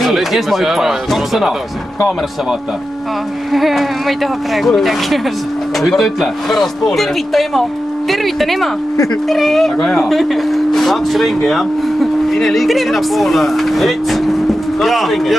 no nii, esmahüppaja, 2 sõna, kaamerasse vaata. Ma ei taha praegu midagi öelda. Ütle. Tervita ema! Tervitan ema! Väga hea. 2 ringi, jah? Mine liigi sinna poole. 2 ringi.